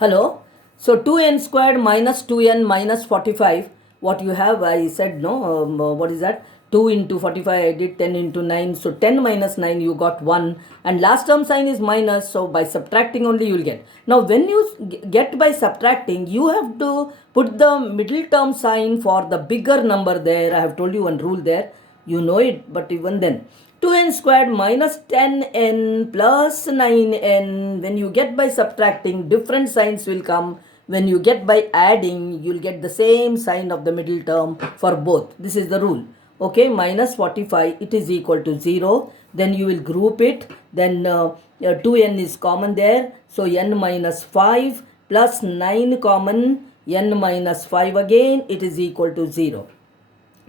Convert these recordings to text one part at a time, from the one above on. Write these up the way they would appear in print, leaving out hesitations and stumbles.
Hello. So 2n squared minus 2n minus 45. What you have, I said no. What is that? 2 into 45, I did 10 into 9. So 10 minus 9, you got 1. And last term sign is minus. So by subtracting only you will get. Now when you get by subtracting, you have to put the middle term sign for the bigger number there. I have told you one rule there. You know it, but even then. 2n squared minus 10n plus 9n. When you get by subtracting, different signs will come. When you get by adding, you'll get the same sign of the middle term for both. This is the rule. Okay, minus 45, it is equal to 0. Then you will group it. Then 2n is common there. So n minus 5 plus 9 common, n minus 5 again, it is equal to 0.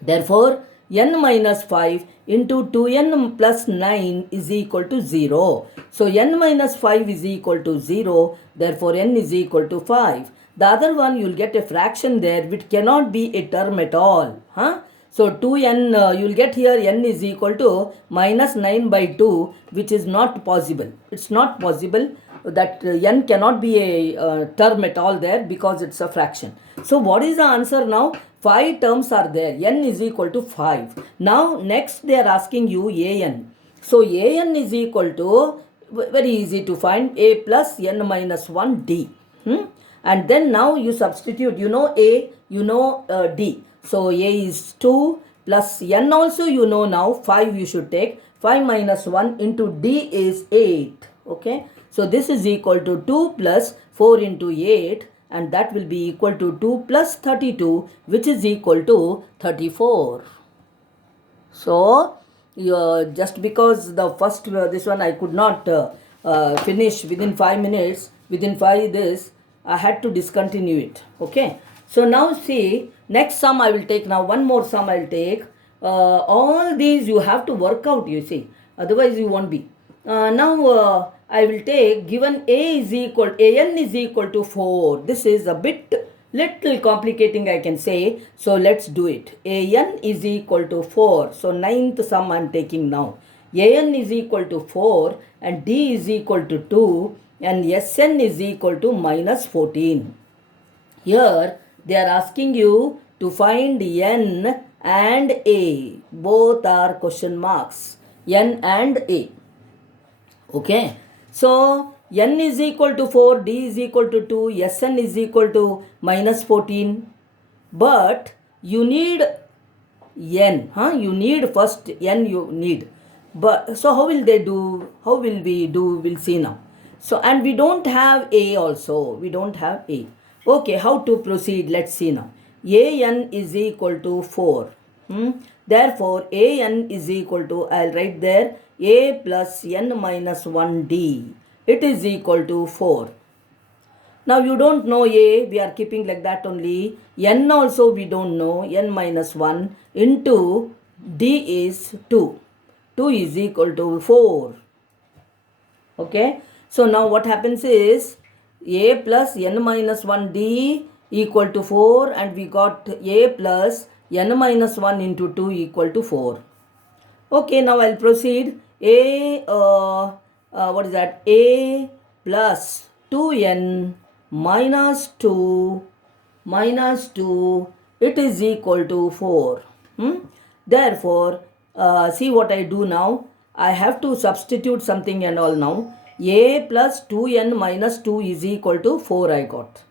Therefore, n minus 5 into 2n plus 9 is equal to 0. So, n minus 5 is equal to 0. Therefore, n is equal to 5. The other one, you will get a fraction there which cannot be a term at all. So, 2n, you will get here n is equal to minus 9 by 2, which is not possible. It's not possible that n cannot be a term at all there because it's a fraction. So, what is the answer now? 5 terms are there. N is equal to 5. Now, next they are asking you an. So, an is equal to, very easy to find, a plus n minus 1 d. And then now you substitute, you know a, you know d. So, a is 2 plus n also you know now, 5 you should take. 5 minus 1 into d is 8. Okay. So, this is equal to 2 plus 4 into 8. And that will be equal to 2 plus 32, which is equal to 34. So, just because the first, this one I could not finish within 5 minutes, within 5 this, I had to discontinue it. Okay. So, now see, next sum I will take now, one more sum I will take. All these you have to work out, you see, otherwise you won't be. Now, I will take, given a is equal, an is equal to 4. This is a bit little complicating, I can say. So, let's do it. An is equal to 4. So, ninth sum I am taking now. An is equal to 4 and d is equal to 2 and Sn is equal to minus 14. Here, they are asking you to find n and a. Both are question marks. N and a. Okay. So, n is equal to 4, d is equal to 2, Sn is equal to minus 14. But you need n. You need first n you need. But so how will they do? How will we do? We'll see now. So, and we don't have a also. We don't have a. Okay, how to proceed? Let's see now. An is equal to 4. Therefore, an is equal to, I'll write there, a plus n minus 1d. It is equal to 4. Now, you don't know a, we are keeping like that only. N also we don't know, n minus 1 into d is 2. 2 is equal to 4. Okay. So, now what happens is, a plus n minus 1d equal to 4 and we got a plus n minus 1 into 2 equal to 4. Okay, now I'll proceed. What is that? A plus 2n minus 2 it is equal to 4. Therefore, see what I do now. I have to substitute something and all now. A plus 2n minus 2 is equal to 4 I got.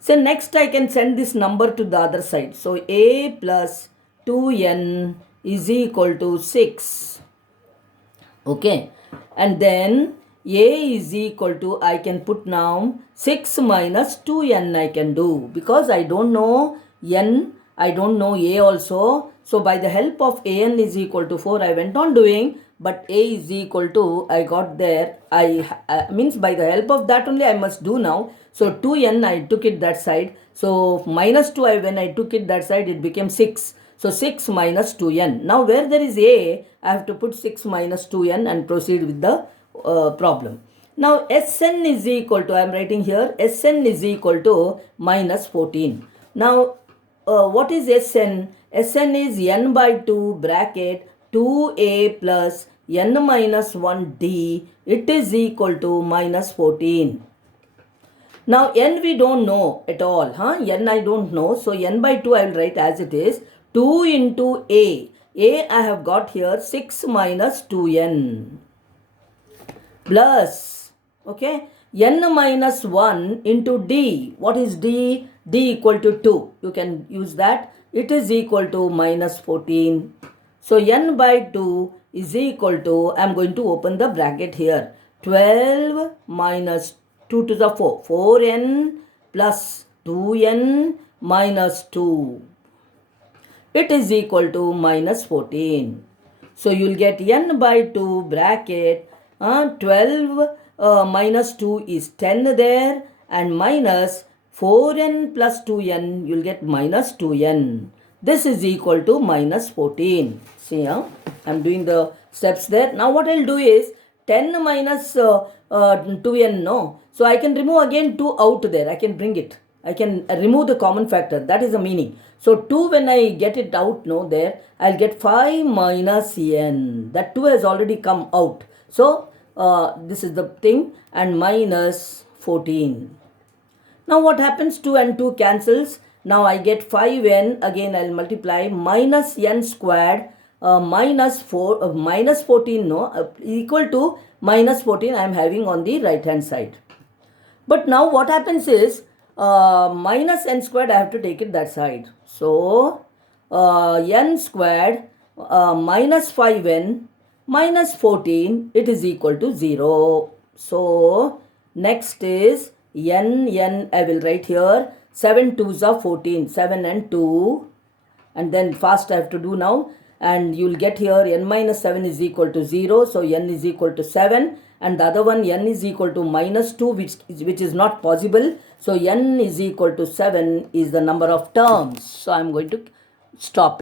So, next I can send this number to the other side. So, a plus 2n is equal to 6. Okay. And then a is equal to, I can put now 6 minus 2n I can do. Because I don't know n, I don't know a also. So, by the help of an is equal to 4, I went on doing. But a is equal to, I got there, means by the help of that only I must do now. So, 2n I took it that side. So, minus 2 when I took it that side, it became 6. So, 6 minus 2n. Now, where there is a, I have to put 6 minus 2n and proceed with the problem. Now, Sn is equal to, I am writing here, Sn is equal to minus 14. Now, what is Sn? Sn is n by 2 bracket 2a plus n minus 1d. It is equal to minus 14. Now n we don't know at all. N I don't know. So n by 2 I will write as it is. 2 into a. A I have got here 6 minus 2n. Plus, okay, n minus 1 into d. What is d? D equal to 2. You can use that. It is equal to minus 14. So n by 2 is equal to, I am going to open the bracket here. 12 minus 2 to the 4. 4n plus 2n minus 2. It is equal to minus 14. So you will get n by 2 bracket 12 minus 2 is 10 there, and minus 4n plus 2n you will get minus 2n. This is equal to minus 14. See, I am doing the steps there. Now what I will do is 10 minus 2n, no. So I can remove again 2 out there. I can bring it. I can remove the common factor. That is the meaning. So 2 when I get it out, no, there, I'll get 5 minus n. That 2 has already come out. So this is the thing, and minus 14. Now what happens? 2 and 2 cancels. Now I get 5n. Again I'll multiply minus n squared minus 4 minus 14, no, equal to minus 14 I am having on the right hand side. But now what happens is minus n squared I have to take it that side. So n squared minus 5n minus 14, it is equal to 0. So next is n I will write here 7 2s are 14, 7 and 2, and then fast I have to do now, and you will get here n minus 7 is equal to 0. So n is equal to 7, and the other one n is equal to minus 2, which is not possible. So n is equal to 7 is the number of terms. So I am going to stop.